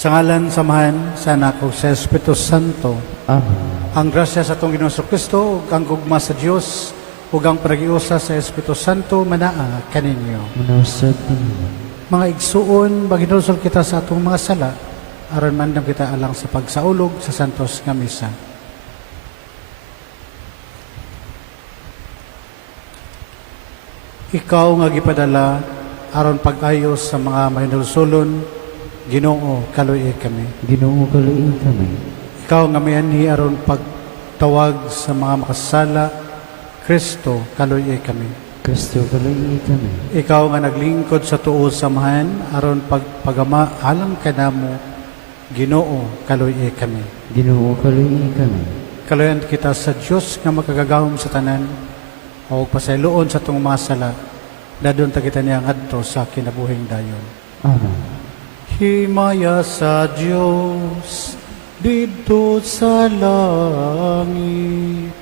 Sa ngalan samahan sa anak ug sa Espiritu Santo. Amen. Ang grasya sa atong Ginoong Kristo ug ang gugma sa Dios ug ang panagiusa sa Espiritu Santo manaa kaninyo. Manusad Panginoon. Mga igsuon, maghinulsol kita sa atong mga sala aron mandam kita alang sa pagsaulog sa santos nga misa. Ikaw nga gipadala aron pag-ayos sa mga mahinulsolon, Ginoo kaluy kami. Ginoo kaluoy kami. Ikaw nga mianhi aron pagtawag sa mga makasala, Kristo kaluy kami. Kristo kaluoy kami. Ikaw nga naglingkod sa tuo samahan aron pagpagama alang kanamo, Ginoo kaluy kami. Ginoo kaluoy kami. Kaluyan kita sa Dios nga makagagahom sa tanan o pasayloon sa tong mga sala. Dadon ta kita niya ngadto sa kinabuhing dayon. Amen. Himaya sa Diyos dito sa langit.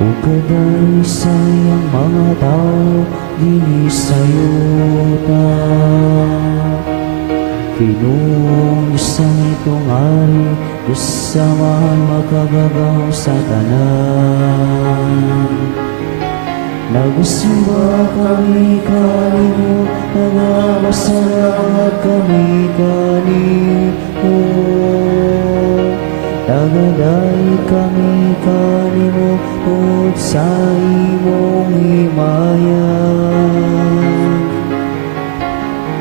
O kaday sayang mga tao, dinisayuta. Pinuong isang itong ari, kasamahan makagagaw sa tanan. Nagsimba kami kanimo, nagpasalamat kami kanimo. Nagaday kami kanimo, tungod sa imong himayan.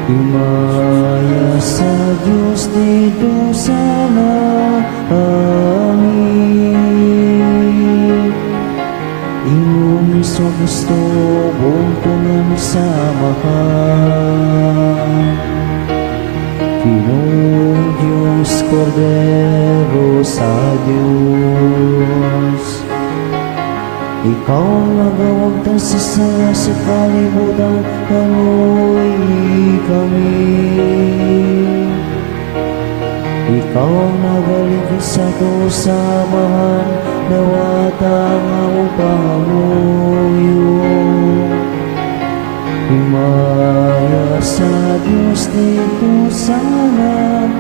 Himaya sa Diyos dito sa langit. Iyong sa gusto buong tungan sa mahal. Pinoong Diyos Cordero sa Diyos. Ikaw ang nagawag ng sisaya sa kalibutan, kaluoy kami. Ikaw ang nagaligid sa tusamahan, nawata nga upanguyo. Himaya sa Diyos dito sa langit.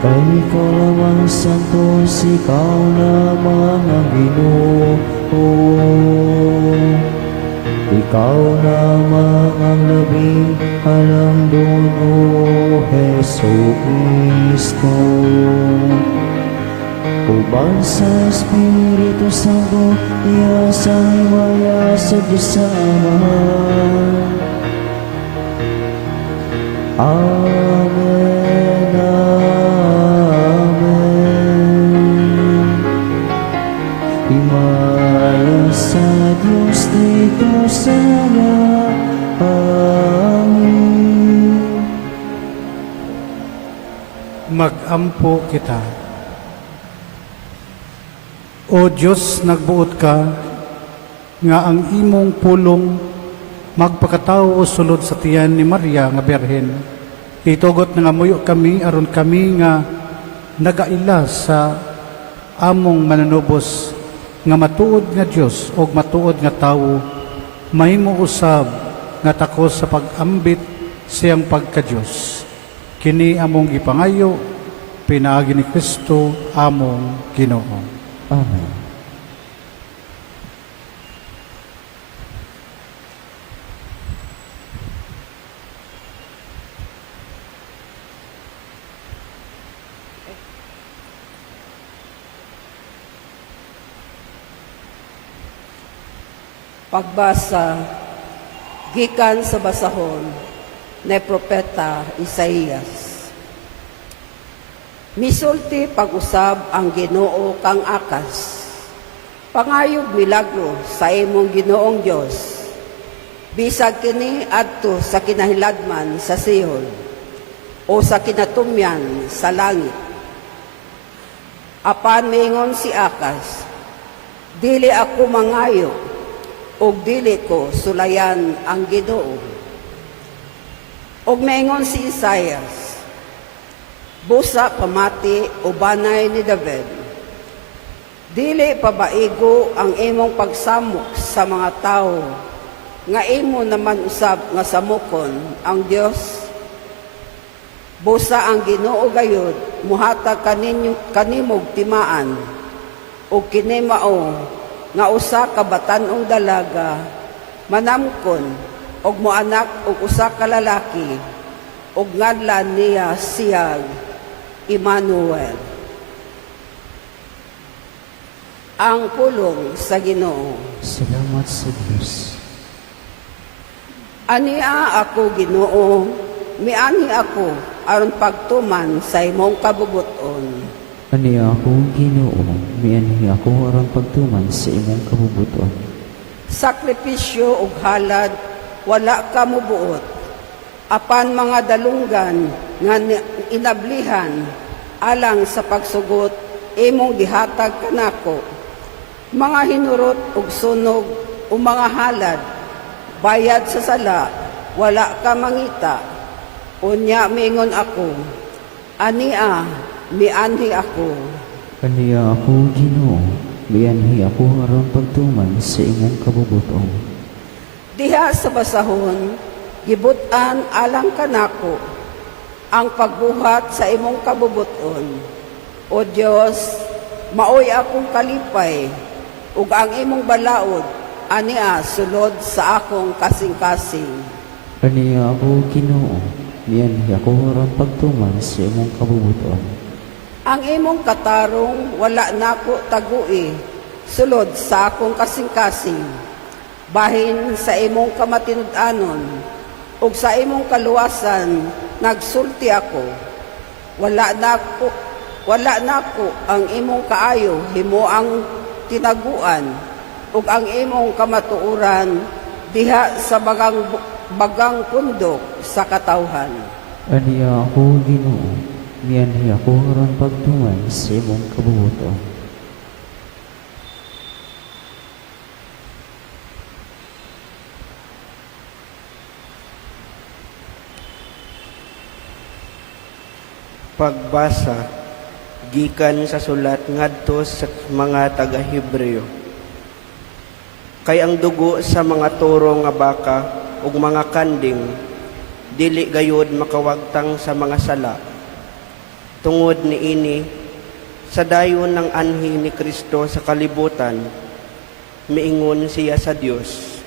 Kay ikaw lamang santos, ikaw lamang ang Ginoo. Ikaw lamang ang labing alam doon, O Heso Kristo. Uban sa Espiritu Santo, iya sa himaya sa Diyos sa Ama. Amen, amen. Himaya sa Diyos dito sa langit. Mag-ampo kita. O Diyos, nagbuot ka nga ang imong pulong magpakatawo sulod sa tiyan ni Maria nga Berhen. Itugot nga muyo kami aron kami nga nagaila sa among mananubos nga matuod nga Dios o matuod nga tawo, mahimo usab nga takos sa pag-ambit siyang pagka-Dios. Kini among gipangayo pinaagi ni Kristo among Ginoo. Amen. Pagbasa gikan sa basahon ni Propeta Isaías. Misulti pag-usab ang Ginoo kang akas. Pangayog milagro sa imong Ginoong Dios. Bisag kini adto sa kinahiladman sa Sion o sa kinatumyan sa langit. Apan mingon si Akas, dili ako mangayo og dili ko sulayan ang Ginoo. Og maingon si Isaias, busa pamati o banay ni David, Dili pabaigo ang imong pagsamok sa mga tao, nga imo naman usab nga samukon ang Dios. Busa ang Ginoo gayud muhatag kanimog timaan ug kini mao nga usa ka batan-ong dalaga manamkon og moanak og usa ka lalaki ug ngadlan niya siyag Emmanuel. Ang pulong sa Ginoo. Salamat sa Diyos. Ania ako, Ginoo, miani ako aron pagtuman sa imong kabubuton. Ani ako, Ginoo, mianhi ako aron pagtuman sa imong kabubuton. Sakripisyo ug halad wala ka mubuot. Apan mga dalunggan nga inablihan alang sa pagsugot imong gihatag kanako. Mga hinurot ug sunog o mga halad, bayad sa sala, wala ka mangita. Unya mingon ako, ania, mianhi ako. Ani ako, Ginoo, mianhi ako aron pagtuman sa imong kabubuton. Diha sa basahon, gibutan alang kanako, ang pagbuhat sa imong kabubuton. O Diyos, maoy akong kalipay, ug ang imong balaod, ania sulod sa akong kasing-kasing. Ani ako, Ginoo, mianhi ako aron pagtuman sa imong kabubuton. Ang imong katarong wala nako tagui, sulod sa akong kasing-kasing. Bahin sa imong kamatinud-anon, ug sa imong kaluwasan, nagsulti ako. Wala nako ang imong kaayo, himo ang tinaguan, ug ang imong kamatuoran, diha sa bagang pundok sa katawhan. Ani ako, Ginoo, mianhi ako aron pagtuman sa imong kabubuton. Pagbasa gikan sa sulat ngadto sa mga taga-Hebreo. Kay ang dugo sa mga toro nga baka ug mga kanding dili gayud makawagtang sa mga sala. Tungod niini, sa dayon ng anhi ni Kristo sa kalibutan, miingon siya sa Dios.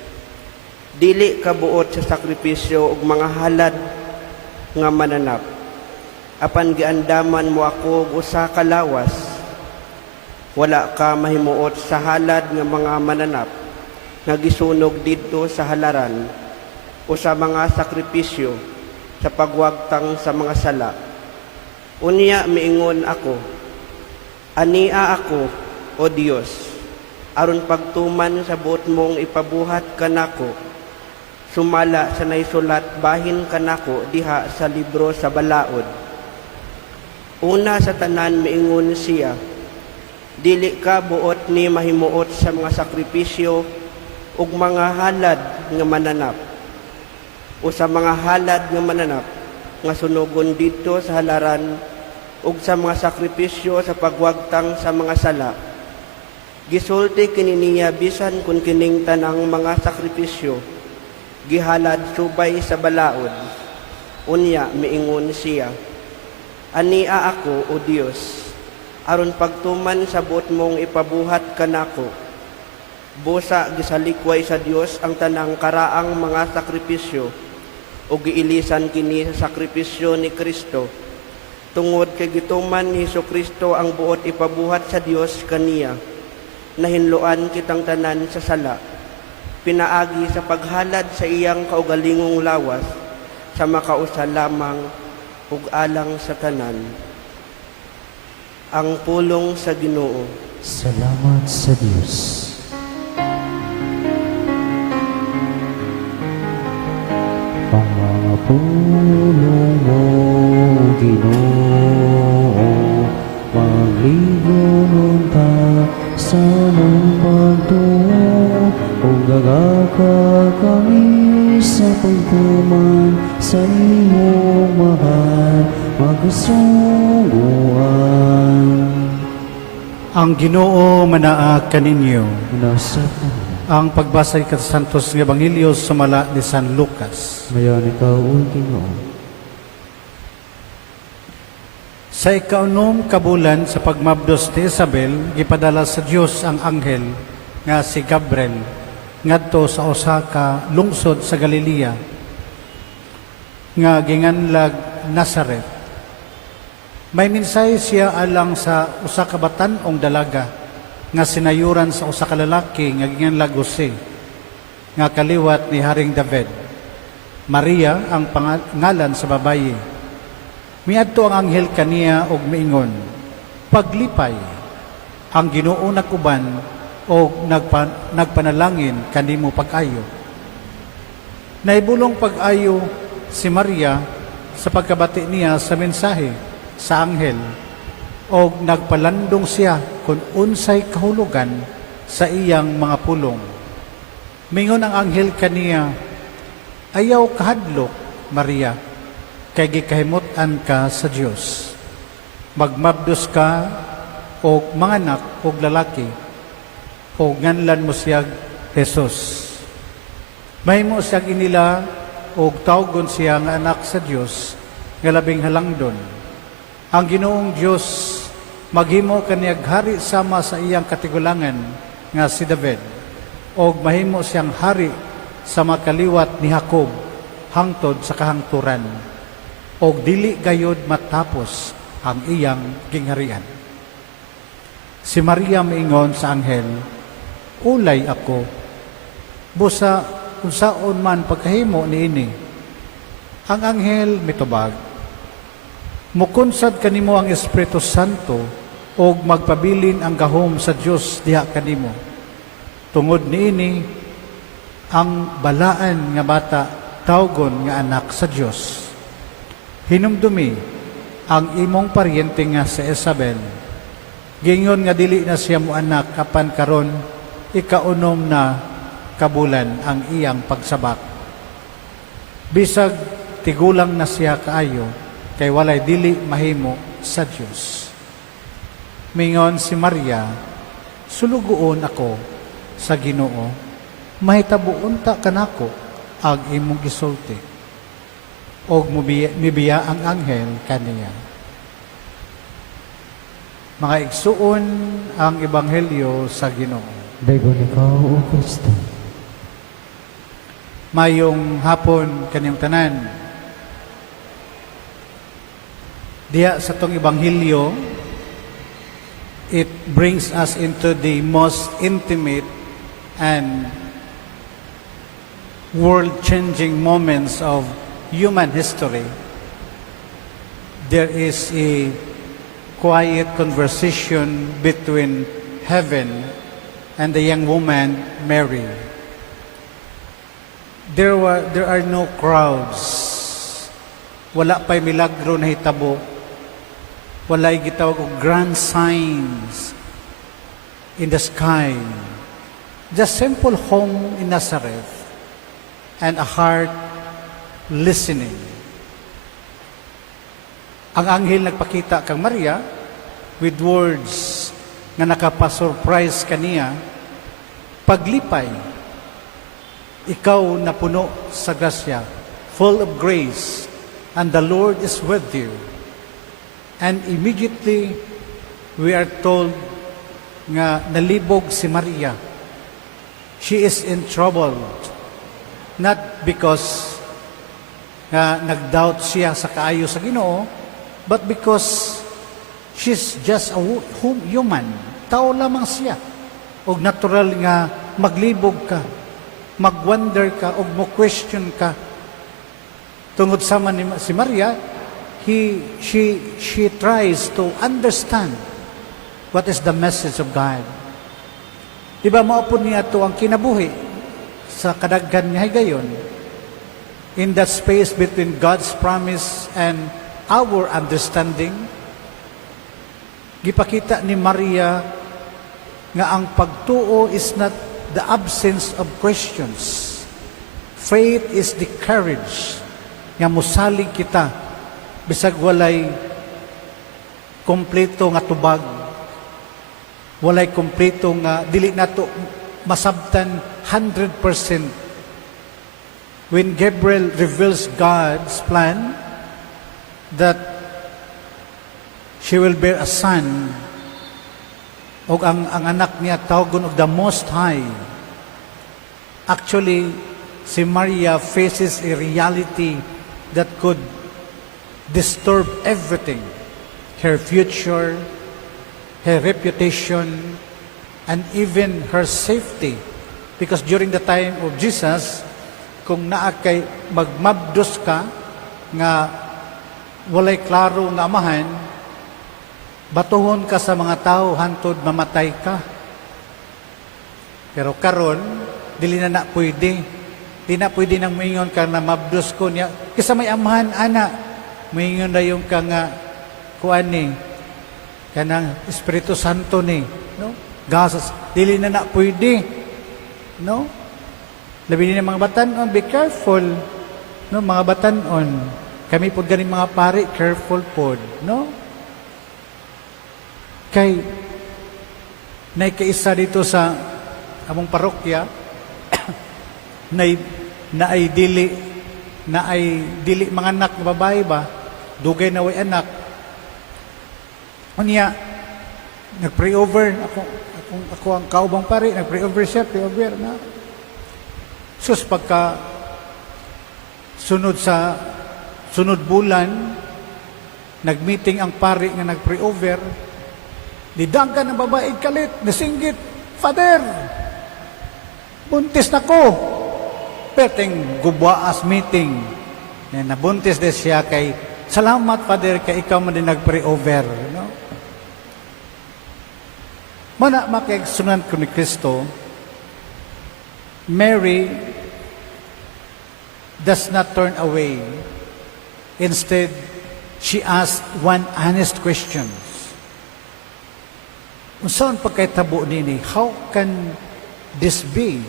Dili kabuot sa sakripisyo ug mga halad nga mananap. Apan giandaman mo ako og usa ka lawas. Wala ka mahimuot sa halad nga mga mananap nga gisunog didto sa halaran o sa mga sakripisyo sa pagwagtang sa mga sala. Unya miingon ako, ania ako, o Dios, aron pagtuman sa buot mong ipabuhat kanako, sumala sa naisulat bahin kanako diha sa libro sa balaod. Una sa tanan miingon siya, dili ka buot ni mahimuot sa mga sakripisyo ug mga halad nga mananap, o sa mga halad nga mananap nga sunugon dito sa halaran ug sa mga sakripisyo sa pagwagtang sa mga sala. Gisulti kini niya bisan kun kining tanang mga sakripisyo gihalad subay sa balaod. Unya miingon siya, ania ako, o Dios, aron pagtuman sa buot mong ipabuhat kanako. Busa gisalikway sa Dios ang tanang karaang mga sakripisyo o giilisan kini sa sakripisyo ni Kristo. Tungod kay gituman ni Jesucristo ang buot ipabuhat sa Dios kaniya, nahinluan kitang tanan sa sala, pinaagi sa paghalad sa iyang kaugalingong lawas, sa makausa lamang ug alang sa tanan. Ang pulong sa Ginoo. Salamat sa Diyos. Ang mga pulong mo, Ginoo, magligonon ta sa mong pagtuo, o gagaka kami sa pagtuman sa iyong mahal magsuguan. Ang Ginoo manaa kaninyo. Nasa Ang pagbasa sa Santos ng Ebanghelyo sumala ni San Lucas. mayon ikaw, O Ginoo. Sa ikaunom kabulan sa pagmabdos ni Isabel, gipadala sa Dios ang anghel nga si Gabriel ngadto sa usa ka lungsod sa Galilea nga ginganlag Nazareth. May minsay siya alang sa usa ka batan-ong dalaga nga sinayuran sa usa ka lalaki nga ginganlag Jose nga kaliwat ni Haring David. Maria ang pangalan sa babaye. Miadto ang anghel kaniya og miingon, paglipay, ang Ginoo nakuban og nagpanalangin kanimo pag-ayo. Naibulong pag-ayo si Maria sa pagkabati niya sa mensahe sa anghel og nagpalandong siya kung unsay kahulugan sa iyang mga pulong. Mingon ang anghel kaniya, ayaw kahadlok, Maria, kay gikahimut-an ka sa Dios. Magmabdos ka og manganak og lalaki og nganlan mo siyag Jesus. Mahimo siyag inila og tawgon siya nga anak sa Dios nga labing halangdon. Ang Ginoong Dios maghimo kaniyag hari sama sa iyang katigulangan nga si David og mahimo siyang hari sa makaliwat ni Jacob hangtod sa kahangturan og dili gayod matapos ang iyang gingharian. Si Maria miingon sa anghel, ulay ako, busa unsaon man pagkahimo niini. Ang anghel mitubag, mukunsad kanimo ang Espiritu Santo og magpabilin ang gahom sa Dios diha kanimo. Tungod niini, ang balaan nga bata tawgon nga anak sa Dios. Hinumdumi ang imong paryente nga si Isabel. Gingon nga dili na siya mo anak kapan karon ikaunom na kabulan ang iyang pagsabak. Bisag tigulang na siya kaayo kay walay dili mahimo sa Dios. Mingon si Maria, sulugoon ako sa Ginoo, mahitabuon ta kanako ang imong gisulti. Og mibiya ang anghel kaniya. Mga igsuon ang ebanghelyo sa Ginoo. Dagon ikaw, O Kristo. Mayong hapon kanyang tanan. Diya sa tong ebanghelyo, it brings us into the most intimate and world-changing moments of human history. There is a quiet conversation between heaven and the young woman Mary. There are no crowds. Wala pa'y milagro na hitabo. Wala'y gitawag og grand signs in the sky. Just simple home in Nazareth and a heart listening. Ang anghel nagpakita kang Maria with words nga nakapasurprise kaniya, paglipay, ikaw na puno sa grasya, full of grace, and the Lord is with you. And immediately, we are told nga nalibog si Maria. She is in trouble, not because nga nag-doubt siya sa kaayo sa Ginoo, but because she's just a human. Tao lamang siya. Og natural nga maglibog ka, mag-wonder ka, og mo-question ka. Tungod sama ni si Maria, she tries to understand what is the message of God. Diba maupod niya ito ang kinabuhi sa kadaghan nga higayon, in that space between God's promise and our understanding. Gipakita ni Maria nga ang pagtuo is not the absence of questions. Faith is the courage nga musalig kita bisag walay kompleto nga tubag. walay kompleto nga dili nato masabtan 100%. When Gabriel reveals God's plan that she will bear a son, o ang anak niya tawgon og the Most High, actually si Maria faces a reality that could disturb everything, her future, her reputation, and even her safety. Because during the time of Jesus, kung naa kay magmabdos ka nga walay klaro nga amahan, batuhon ka sa mga tao hantod mamatay ka. Pero karon dili na pwede. Di na pwede nang moingon ka na mabdos ko niya. Kasi may amahan, ana. Moingon na yung ka nga kuan ni kanang Espiritu Santo ni, no? Gasas, dili na pwede, no? Labi ni mga batanon, be careful, no? Mga batanon, kami pod ganing mga pari, careful pod, no? Kay naikaisa dito sa among parokya na ay dili mga anak na babae ba, dugay na way anak. Unya, nag-pray over, ako ang kaubang pari, nag-pray over siya, pray over na. Sus, pagka sunod bulan, nag-meeting ang pari nga nag-pray over, didanggan ng babae kalit, nasinggit, Father, buntis na ko. Perting gubwaas meeting, nabuntis de siya kay, salamat Father, kay ikaw man din nag-pray over, no? Mana makigsunan ko ni Kristo, Mary does not turn away. Instead, she asked one honest question. Unsaon pagkahitabo nini? How can this be?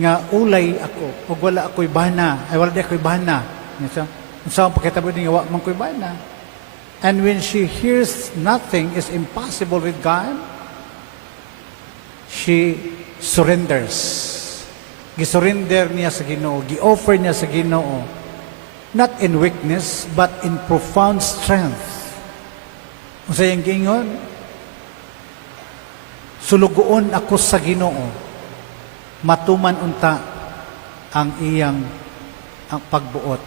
Nga ulay ako, o wala ako'y bana, ay wala di ako'y bana. Unsaon pagkahitabo nini, wa man ko'y bana. And when she hears nothing is impossible with God, she surrenders. Gisurrender niya sa Ginoo, gi-offer niya sa Ginoo, not in weakness, but in profound strength. Usa yang gingon, sulugoon ako sa Ginoo, matuman unta ang iyang pagbuot.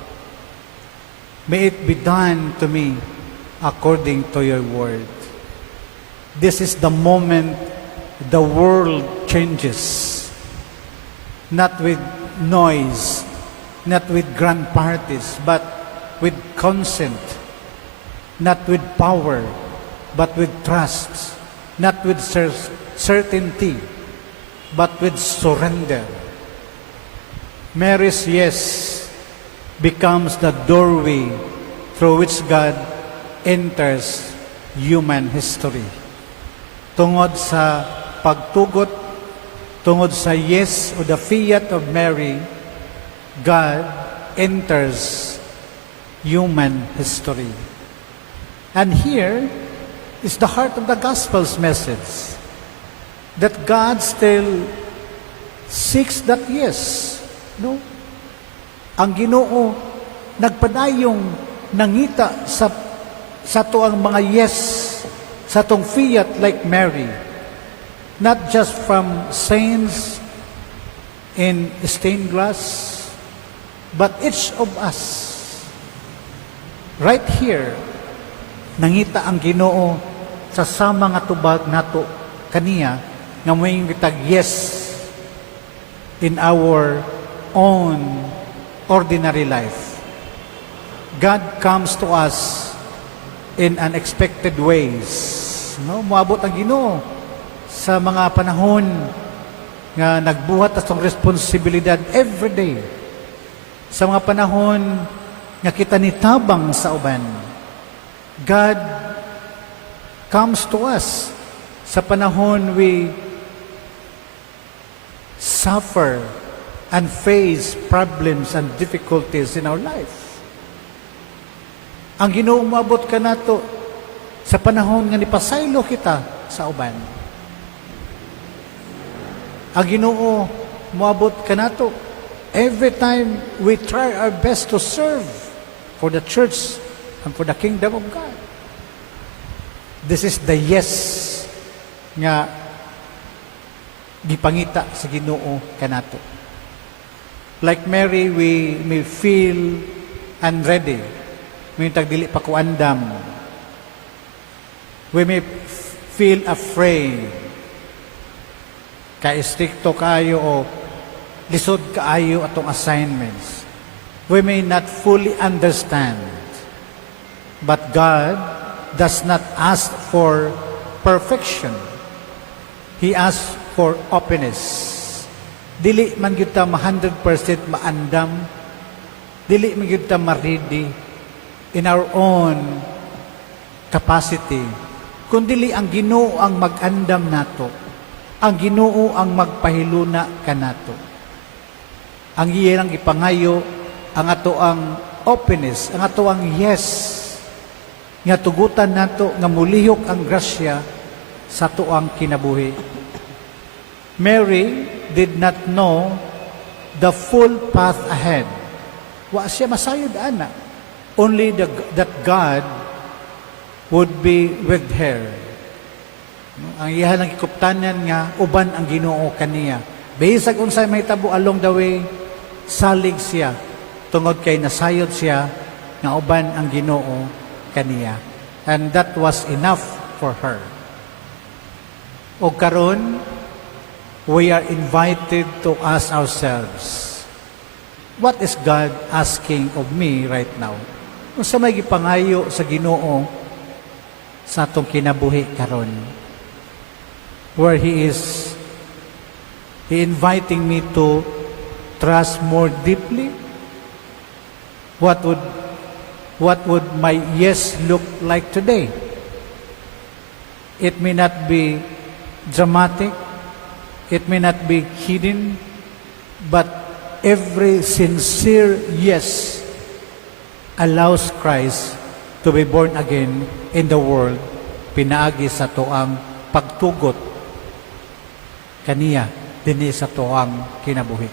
May it be done to me according to your word. This is the moment the world changes. Not with noise, not with grand parties, but with consent. Not with power, but with trust. Not with certainty, but with surrender. Mary's yes becomes the doorway through which God enters human history. Tungod sa pagtugot, tungod sa yes o the fiat of Mary, God enters human history. And here is the heart of the gospel's message, that God still seeks that yes. No? Ang Ginoo nagpadayong nangita sa tuang mga yes, sa tong fiat like Mary, not just from saints in stained glass, but each of us. Right here, nangita ang Ginoo sa sama nga tubag nato kaniya nga moing bitag yes in our own ordinary life. God comes to us in unexpected ways. No, moabot ang Ginoo sa mga panahon nga nagbuhat atong responsibilidad every day. Sa mga panahon nga kita nitabang sa uban. God comes to us sa panahon we suffer and face problems and difficulties in our life. Ang Ginoo umabot ka nato sa panahon nga nipasaylo kita sa uban. Ang Ginoo moabot kanato. Every time we try our best to serve for the church and for the kingdom of God. This is the yes nga gipangita sa Ginoo kanato. Like Mary, we may feel unready. May tagdili pa ko andam. We may feel afraid. Ka-stricto kayo o lisod kaayo atong assignments. We may not fully understand. But God does not ask for perfection. He asks for openness. Dili man gyud ta 100% maandam. Dili man gyud ta ma-ready in our own capacity. Kundili ang Ginoo ang mag-andam nato. Ang Ginoo ang magpahiluna kanato. Ang iyang ipangayo, ang ato ang openness, ang ato ang yes, nga tugutan nato nga mulihok ang grasya sa tuang kinabuhi. Mary did not know the full path ahead. Wa siya masayod ana. Only that God would be with her. Ang iya lang ikuptanan nga uban ang Ginoo kaniya. Bisag unsay may tabo along the way, salig siya tungod kay nasayod siya nga uban ang Ginoo kaniya. And that was enough for her. O karon, we are invited to ask ourselves, what is God asking of me right now? Kung sa may gipangayo sa Ginoo sa atong kinabuhi karon, where He inviting me to trust more deeply. What would my yes look like today? It may not be dramatic, it may not be hidden, but every sincere yes allows Christ to be born again in the world, pinaagi sa toang pagtugot kaniya dinhi sa toang kinabuhi.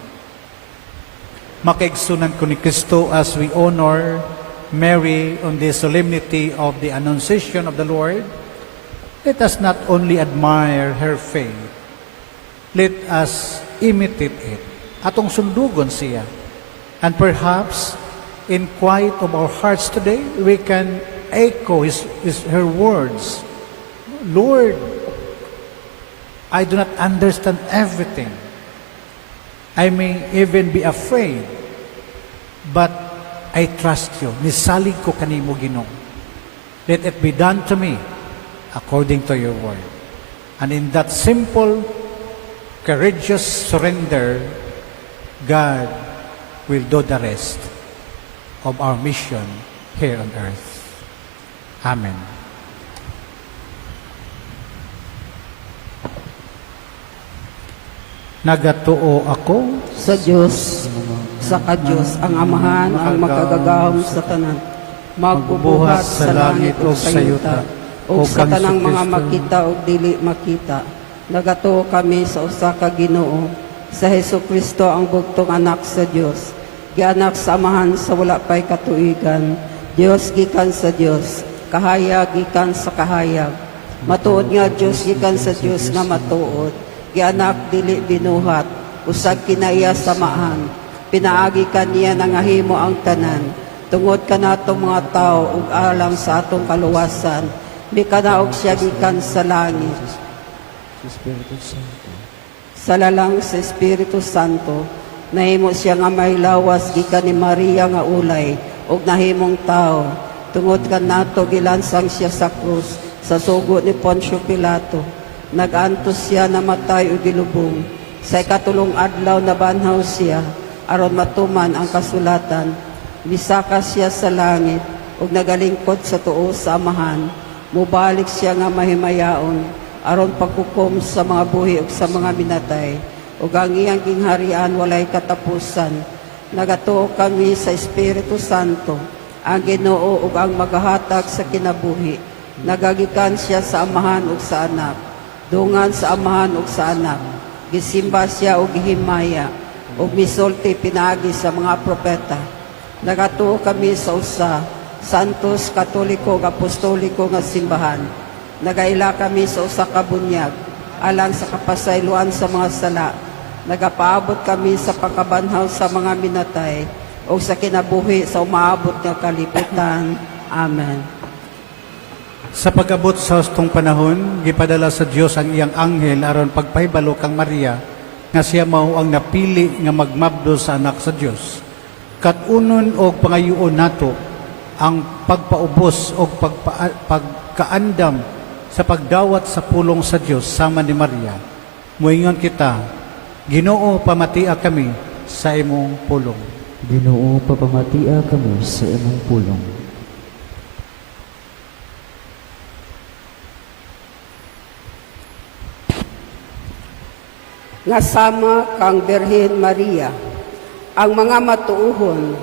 Makaigsunan ko ni Kristo as we honor Mary on the solemnity of the Annunciation of the Lord. Let us not only admire her faith, let us imitate it. Atong sundugon siya. And perhaps in quiet of our hearts today, we can echo her words. Lord, I do not understand everything. I may even be afraid, but I trust you. Nisalig ko kanimo, Ginoo. Let it be done to me according to your word. And in that simple, courageous surrender, God will do the rest of our mission here on earth. Amen. Nagatuo ako Sa Diyos, sa ka-Diyos, ang Amahan, ang magkagagahom sa tanan, magbubuhat sa langit o sa yuta, o sa tanang mga makita o dili makita. Nagatuo kami sa usa ka Ginoo, sa Hesukristo ang bugtong anak sa Diyos, gianak sa Amahan sa wala pay katuigan, Diyos gikan sa Diyos, kahayag gikan sa kahayag, matuod nga Diyos gikan sa Diyos nga matuod, gianak dili binuhat, usag kinaiya samahan, pinaagi kaniya nangahimo ang tanan, tungod kanatong mga tao ug alang sa atong kaluwasan, mikanaog siya gikan sa langit. Sa lalang sa Espiritu Santo, nahimo siya nga may lawas gikan ni Maria nga ulay ug nahimong tao, tungod kanato gilansang siya sa krus sa sugo ni Poncio Pilato. Nagantos siya namatay o gilubong. Sa ikatulong adlaw na banhaw siya, aron matuman ang kasulatan. Misaka siya sa langit, ug nagalingkod sa tuo sa Amahan. Mubalik siya nga mahimayaon, aron pagkukom sa mga buhi ug sa mga minatay. Ug ang iyang gingharian walay katapusan. Nagatuo kami sa Espiritu Santo, ang Ginoo ug ang magahatag sa kinabuhi, Nagagikan siya sa amahan ug sa anak. Dungan sa amahan ug sa anak. Gisimba siya og gihimaya ug misulti pinaagi sa mga propeta. Nagatuo kami sa usa, santos, katoliko ug apostoliko nga simbahan. Nagaila kami sa usa ka bunyag alang sa kapasayloan sa mga sala. Nagapaabot kami sa pagkabanhaw sa mga minatay o sa kinabuhi sa umaabot nga kalibutan. Amen. Sa pag-abot sa hustong panahon, gipadala sa Dios ang iyang anghel aron pagpahibalo kang Maria nga siya mao ang napili nga magmabdo sa anak sa Dios. Katunon og pangayuon nato ang pagpaubos o pagkaandam sa pagdawat sa pulong sa Dios sama ni Maria. Muingon kita, Ginoo, pamatia kami sa imong pulong. Ginoo, papamatia kami sa imong pulong. Nga sama kang Birhen Maria, ang mga matuuhon,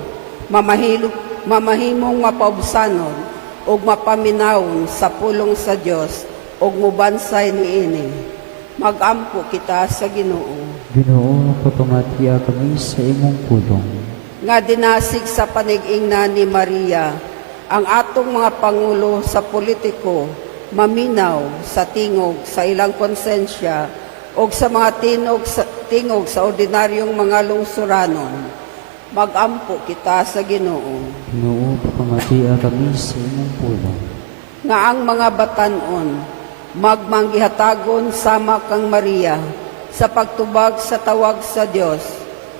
mamahimong mapaubsanon ug mapaminawon sa pulong sa Dios ug mubansay niini. Magampo kita sa Ginoo. Ginoo, papamatia kami sa imong pulong. Nga dinasig sa panig-ingna ni Maria, ang atong mga pangulo sa politiko, maminaw sa tingog sa ilang konsensya o sa mga tingog sa ordinaryong mga lungsuranon. Magampo kita sa Ginoo. Ginoo, papamatia kami sa imong pulong. Nga ang mga batanon, magmanggihatagon sama kang Maria sa pagtubag sa tawag sa Dios,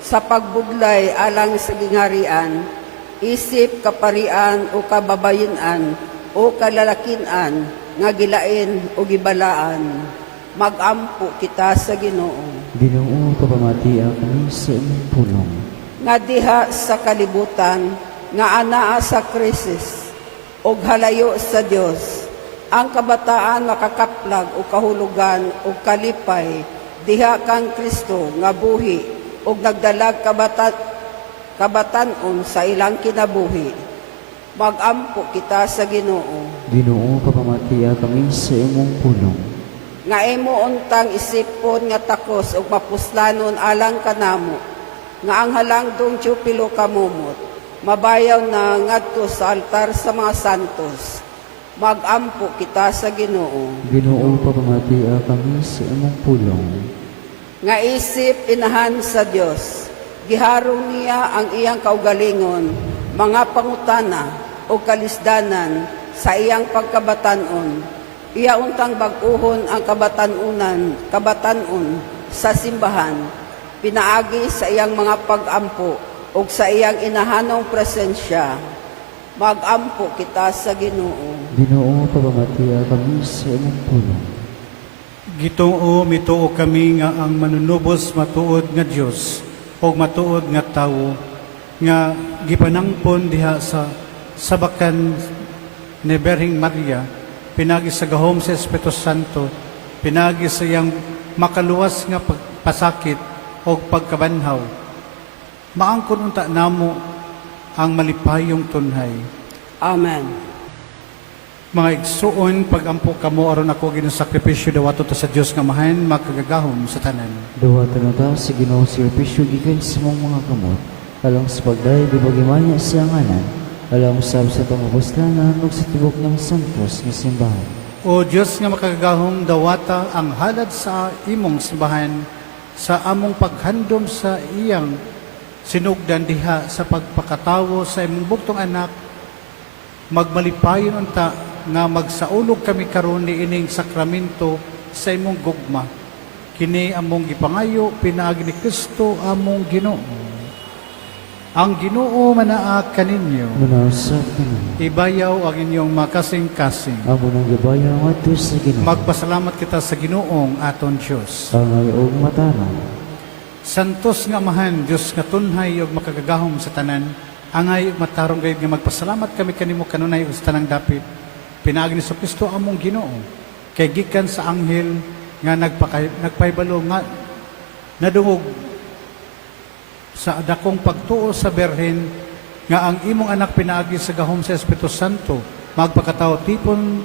sa pagbudlay alang sa gingharian, isip, kaparian o kababayinan o kalalakinan nga gilain o gibalaan. Magampo kita sa Ginoo. Ginoo, papamatia kami sa imong pulong. Nga diha sa kalibutan, nga anaa sa krisis, o halayo sa Dios, ang kabataan makakaplag o kahulugan o kalipay, diha kang Kristo nga buhi, o nagdalag kabatanon sa ilang kinabuhi. Magampo kita sa Ginoo. Ginoo, papamatia kami sa imong pulong. Nga imo untang isipon nga takos ug mapuslanon alang kanamo, nga ang halangdong tiyupilo kamumot, mabayaw na ngadto sa altar sa mga santos. Magampo kita sa Ginoo. Ginoo, papamatia kami sa imong pulong. Nga isip inahan sa Dios, giharong niya ang iyang kaugalingon, mga pangutana o kalisdanan sa iyang pagkabatanon. Iya untang bag-uhon ang kabatanon sa simbahan, pinaagi sa iyang mga pag-ampo o sa iyang inahanong presensya. Magampo kita sa Ginoo. Ginoo, papamatia kami sa imong pulong. Gitoo, mituo kami nga ang manunubos matuod nga Dios o matuod nga tawo nga gipanangpon diha sa sabakan ni Birheng Maria, pinagi sa gahom sa Espiritu Santo, pinagi sa iyang makaluwas nga pagpasakit o pagkabanhaw. Maangkon unta namo ang malipayong tunhay. Amen. Mga igsuon, pag-ampo kamo aron ako ginasakripisyo dawato ta sa Dios nga mahan makagagahom sa tanan. Dawatan na ta sa Ginoo servisyo gikan sa mong mga kamot, alang sa pagdayo di bagimanya sa nganan, alang usab sa pangapuslanan ug sa tibok ng santos nga simbahan. O Dios nga makagagahom dawata ang halad sa imong simbahan sa among paghandom sa iyang sinugdan diha sa pagpakatawo sa imong buktong anak, magmalipayon unta nga magsaulog kami karon ni ining sakramento sa imong gugma. Kini among gipangayo pinaagi ni Kristo among Ginoo. Ang Ginoo manaa kaninyo. Manasap kami. Ibayaw ang inyong makasing-kasing. Amo nang gabayaw ato sa Ginoo. Magpasalamat kita sa Ginoong aton Dios. Angay og mataran. Santos nga amahan, Dios nga tunhay ug makagagahom sa tanan, angay ug matarong gayud nga magpasalamat kami kanimo kanunay ug sa tanang dapit. Pinaagi ni Kristo among Ginoo, kay gikan sa anghel nga nagpahibalo nga nadungog sa dakong pagtuo sa Birhen nga ang imong anak pinaagi sa gahom sa Espiritu Santo magpakatao tipon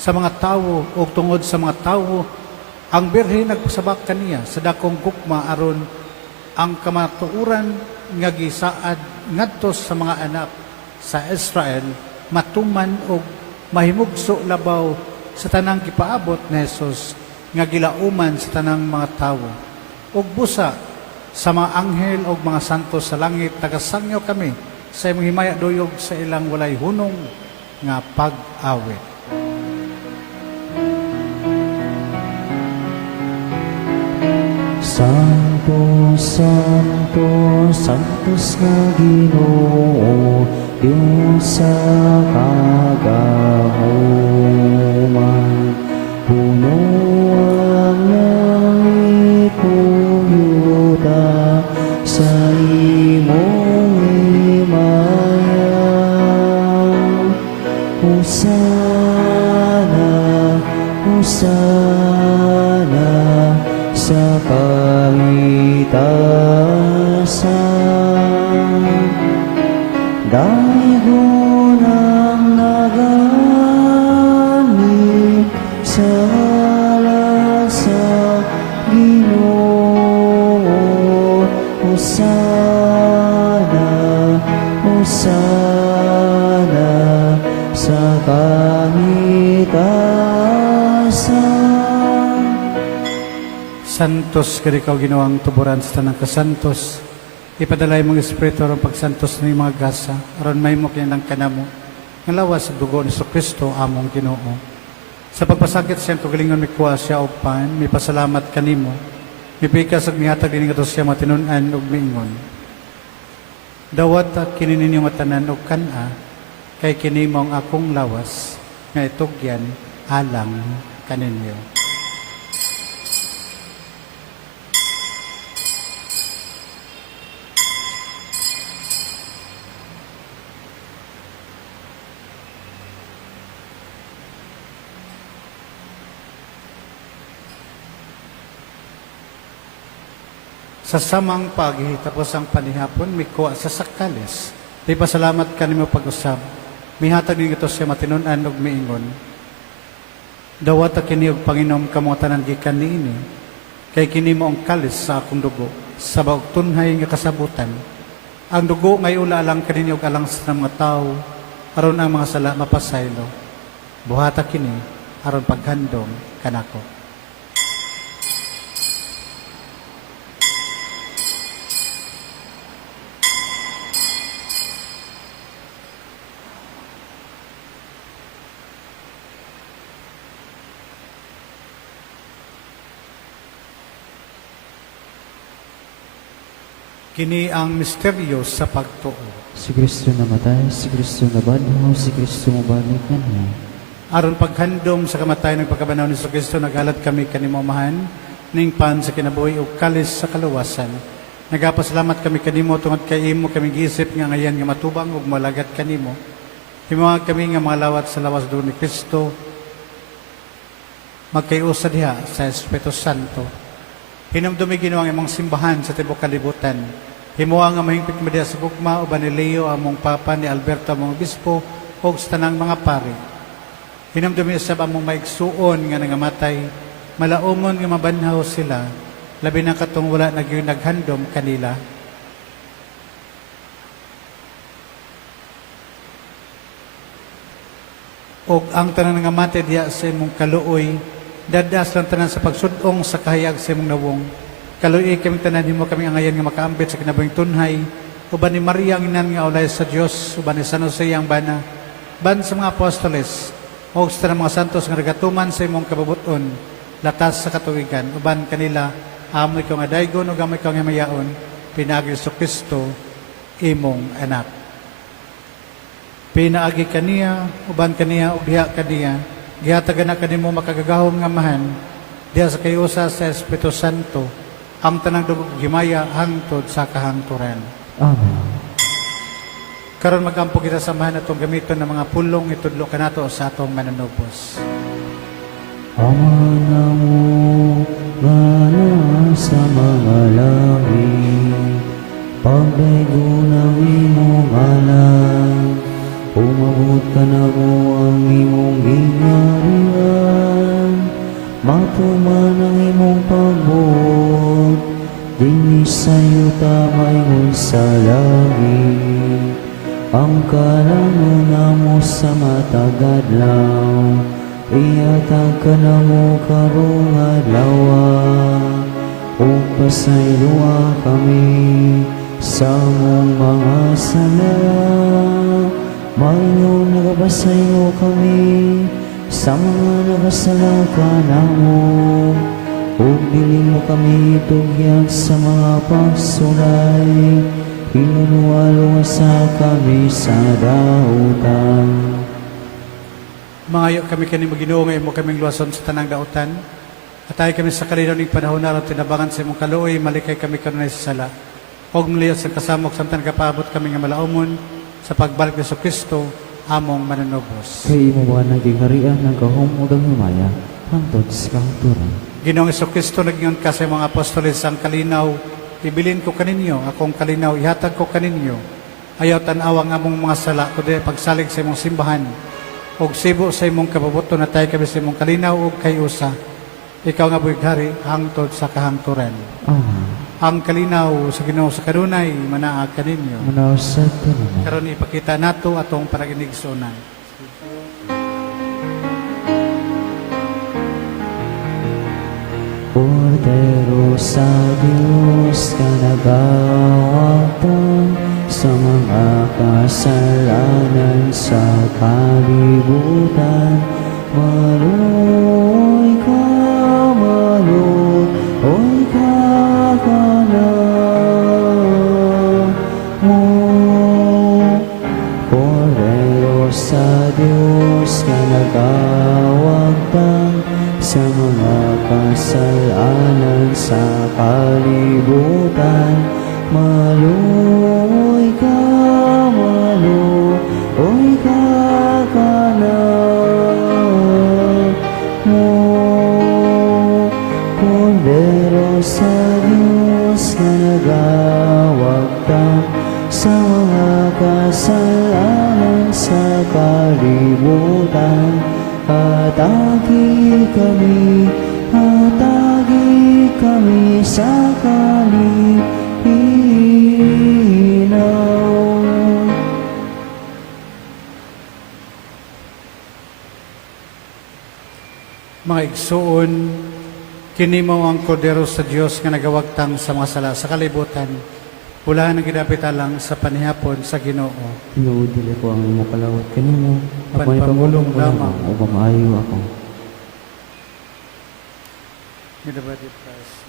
sa mga tawo o tungod sa mga tawo, ang birhen nagpasabak kaniya sa dakong gukma aron ang kamatuuran nga gisaad ngadto sa mga anak sa Israel matuman og mahimugso labaw sa tanang gipaabot ni Jesus nga gilauman sa tanang mga tawo. Ug busa sa mga anghel ug mga santos sa langit tagasangyo kami sa imong himaya duyog sa ilang walay hunong nga pag-awit. Santo, Santo, Santos nga Ginoo, Diyos sa kagahuman. Puno ang langit kong yuta sa imong himaya. Hosana, Hosana, sa kaitasan. Daigon ang nagani sa ngalan sa Ginoo. Hosana, Hosana, sa kaitasan. Santos kadi ikaw ginawang tuburan sa tanang kasantos. Ipadalay mong Espiritu aron pagsantos ng mga gasa, aron may mo kinang kanamo, ng lawas sa dugo ni Kristo among Ginoo. Sa pagpasakit siyang tugalingon mi kuha siya og pan, mi pasalamat kanimo, mi pikas ag mihatag din nga siya matinunan og miingon. Dawat kini ninyo nga tanan og kana, kay kini mo ang akong lawas, nga itugyan alang kaninyo. Sa samang paghihitapos ang panihapon, may kuha sa sakales. Di pasalamat ka nimo pag-usab. Mihatag din ito siya matinunan og miingon. Dawat kini og Panginom kamo tanan gikan niini. Kay kini mo ang kalis sa akong dugo. Sa baog tunhay nga kasabutan. Ang dugo ngay ula alang kanini og alang sa mga tao. Aron ang mga sala mapasaylo. Buhata kini aron paghandom kanako. Kini ang misteryo sa pagtuo. Si Kristo namatay, si Kristo nabadhaw, si Kristo mabalik kanhi. Aron paghandom sa kamatayon ng pagkabanaw ni Kristo, nagalat kami kanimo mahan, ning pan sa kinabuhi o kalis sa kaluwasan. Nagapasalamat kami kanimo tungod kay imo kami gisip nga ngayan nga matubang ug malagat kanimo. Himuha kami nga mga lawat sa lawas do ni Kristo. Magkayusa diha sa Espiritu Santo. Hinumdumi ginawa ang imong simbahan sa tibok kalibutan. Himuha nga mahingpit mo diha sa gugma uban ni Leo among papa ni Alberto among obispo ug sa tanang mga pari. Hinumdumi usab among maigsuon nga nangamatay, malaumon nga mabanhaw sila, labi na katong wala naghandom kanila. Og ang tanan nga mate diya sa imong kaluoy, dadas lang tanan sa pagsudong sa kahayag sa imong nawong. Kaluoy kami tanan himo kami angayan nga makaambit sa kinabuhing tunhay, uban ni Maria ang inan nga ulay sa Dios, uban ni San Jose ang bana, ban sa mga apostoles, og sa tanang mga santos nga nagatuman sa imong kababuton, latas sa katuigan, uban kanila amoy ko nga daygon ug amoy ko nga mayaon, pinaagi sa Kristo imong anak. Pinaagi kaniya, uban kaniya, ug diha kaniya, gihatagan na kanimo makagagahom nga mahan, diha sa kayusa sa Espiritu Santo, ang tanang dugog gimaya hangtod sa kahangturan. Amen. Karon magampo kita samahan atong gamiton ng mga pulong itudlo kanato sa atong mananubos. Ama namo nga nasa mga langit, pagdaygo ng imong anak, umabot ka na mo ang imong ginarian. ng imong pagbuot, dinhi sa yuta maingon sa langit. Ang kalanuna mo sa matagadlaw, iyatag ka na mo karong adlaw. Ug pasayloa kami sa mong mga sala, maingon nagapasaylo kami sa mga nakasala ka namo. Ug dili mo kami tugyan sa mga pagsulay, hinunuwalo sa kami sa dautan. Mangayo kami kani Ginoo nga imo kaming luwason sa tanang dautan. Atay kami sa kalinaw ning panahon aron tinabangan sa imong kaluoy, malikay kami kanunay sa sala. Og maliot sa kasamok samtang kapaabot kami nga malaumon sa pagbalik ni Kristo among manunubos. Kay imo ba naging harian ng kahom ug ang himaya hangtod sa kahaturan. Ginoong Kristo nagingon ka sa mga apostoles ang kalinaw, ibilin ko kaninyo, akong kalinaw ihatag ko kaninyo. Ayaw tan-awa nga among mga sala kundi pagsalig sa imong simbahan. Og sibo sa imong kababuto na tayo kami sa imong kalinaw ug kay usa. Ikaw nga buhighari hangtod sa kahangturan. Amen. Ang kalinaw sa Ginoo sa kanunay manaag kaninyo. Manawsad ka naman. Karon ipakita nato atong panaginigsunan. Cordero sa Diyos ka nagawatan sa mga kasalanan sa kalibutan. Maluoy ka, maluoy ka na mo. Cordero sa Diyos ka nagawatan sa mga kasalanan sa kalibutan. Maluoy ka na mo. Kordero sa Diyos na nagawagtang sa mga kasalanan sa kalibutan. Atagi kami sa kalinaw. Mga igsuon, kini mao ang kordero sa Dios nga nagawagtang sa mga sala sa kalibutan. Bulahan ang gidapit alang sa panihapon sa Ginoo. Inuudili ko ang imo kalawat kanimo. Panpamulong lamang. O pamaayo ako. May the body of Christ.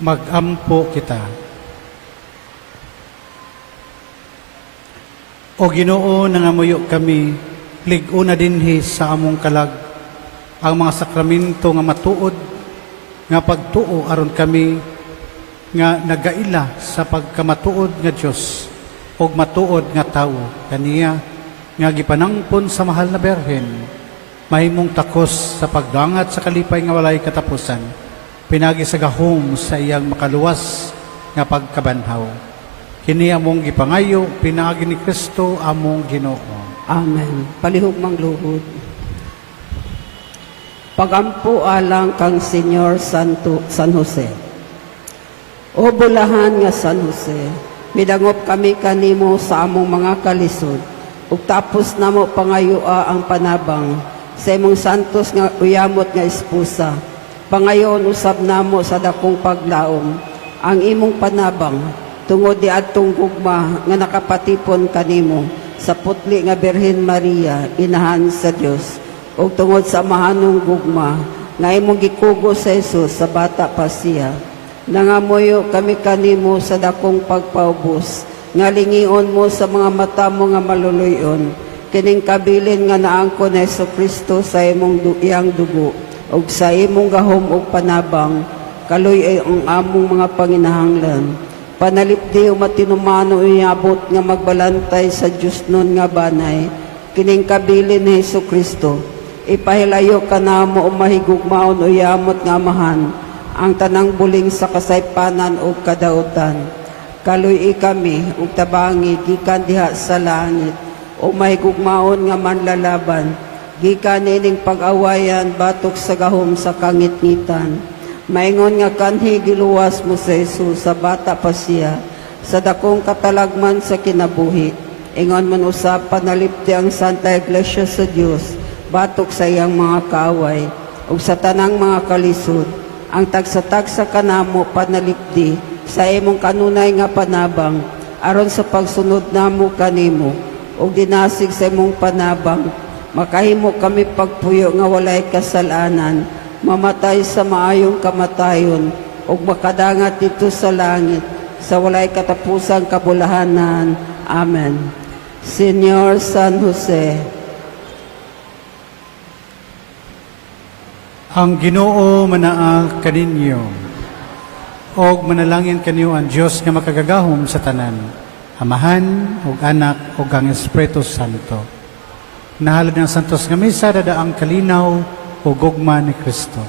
Magampo kita. O Ginoo, nangamuyo kami, lig-una dinhi sa among kalag, ang mga sakramento nga matuod, nga pagtuo aron kami, nga nagaila sa pagkamatuod nga Dios o matuod nga tawo, kaniya, nga gipanangpon sa mahal na Berhen, mahimong takos sa pagdangat sa kalipay nga walay katapusan, pinagi sa gahom sa iyang makaluwas nga pagkabanhaw. Kini among gipangayo, pinagi ni Kristo among Ginoo. Amen. Palihog mang luhod. Pagampo alang kang Senyor San Jose. O bulahan nga San Jose, midangop kami kanimo sa among mga kalisod, ug tapos namo pangayoa ang panabang sa imong santos nga uyamot nga esposa. Pangayon usab namo sa dakong paglaom ang imong panabang tungod di adtong gugma nga nakapatipon kanimo sa putli nga Birhen Maria, inahan sa Dios, ug tungod sa mahanong gugma nga imong gikugo sa Jesus sa bata pa siya. Nangamuyo kami kanimo sa dakong pagpaubos nga lingion mo sa mga mata mo nga maluluyon kining kabilin nga naangkon na Kristo sa imong iyang dugo ug sa imong gahom ug panabang, kaloy ay ang among mga panginahanglan. Panalipdi o matinumano iabot nga magbalantay sa Diyos nun nga banay, kining kabilin ni Hesus Kristo. Ipahilayo ka na mo o mahigugmaon o yamot nga amahan, ang tanang buling sa kasaypanan o kadautan. Kaloy kami ug tabangi gikan diha sa langit, o mahigugmaon nga manlalaban, gikan ining pag-awayan batok sa gahom sa kangitngitan. Maingon nga kanhi giluwas mo sa Jesus sa bata pa siya, sa dakong katalagman sa kinabuhi. Ingon man usap panalipti ang Santa Iglesia sa Dios, batok sa iyang mga kaaway, ug sa tanang mga kalisod, ang tagsa-tagsa kanamo panalipdi sa imong kanunay nga panabang, aron sa pagsunod namo kanimo, ug dinasig sa imong panabang, makahimo kami pagpuyo nga walay kasalanan, mamatay sa maayong kamatayon, ug makadangat dito sa langit, sa walay katapusang kabulahanan. Amen. Señor San Jose, Ang Ginoo manaa kaninyo, og manalangin kaniyo ang Dios nga makagagahom sa tanan, Amahan, ug Anak, ug ang Espiritu Santo. Nahalad ng santos nga misa dadaang kalinaw ug gugma ni Kristo.